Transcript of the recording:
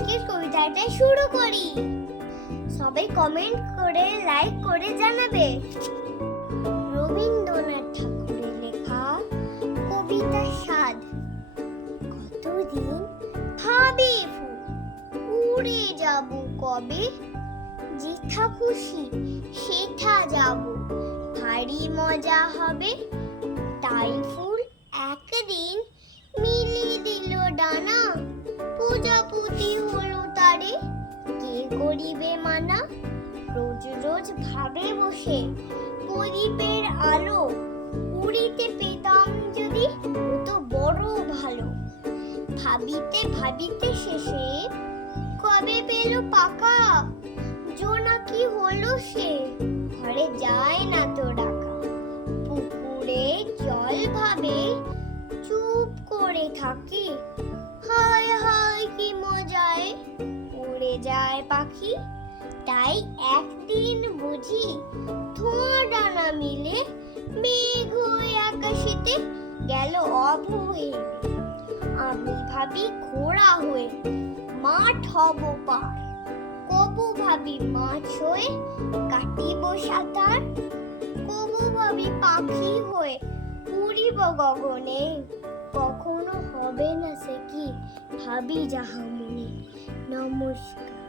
আজকের কবিতাটা শুরু করি। সবাই কমেন্ট করে লাইক করে জানাবে। রবীন্দ্রনাথ ঠাকুরের লেখা কবিতা স্বাদ। কতদিন ভাবে ফুল উড়ে যাব কবে, যেথা খুশি সেথা যাব, ভারী মজা হবে। তাই ফুল একদিন মিলিয়ে দিল ডানা, পূজাপুতি হলো তারে, কে করিবে মানা। রোজ রোজ ভাবে বসে প্রদীপের আলো, উড়িতে পেতাম যদি হতো বড় ভালো। ভাবিতে ভাবিতে শেষে কবে পেল পাকা, জোনাকি হলো সে, ঘরে যায় না তো ডাকা। পুকুরে জল ভাবে চুপ করে থাকে, হায় হায় কি মজায় উড়ে যায় পাখি। তাই একদিন বুঝি ধোঁয়া ডানা মিলে মেঘ হয়ে আকাশেতে গেল অভয়ে। আমি ভাবি ঘোড়া হয়ে মাঠ হব পার, কবু ভাবি মাছ হয়ে কাটিব সাঁতার, কবু ভাবি পাখি হয়ে উড়িব গগনে। কখনো হবে না সে কি ভাবি যাহা মনে। নমস্কার।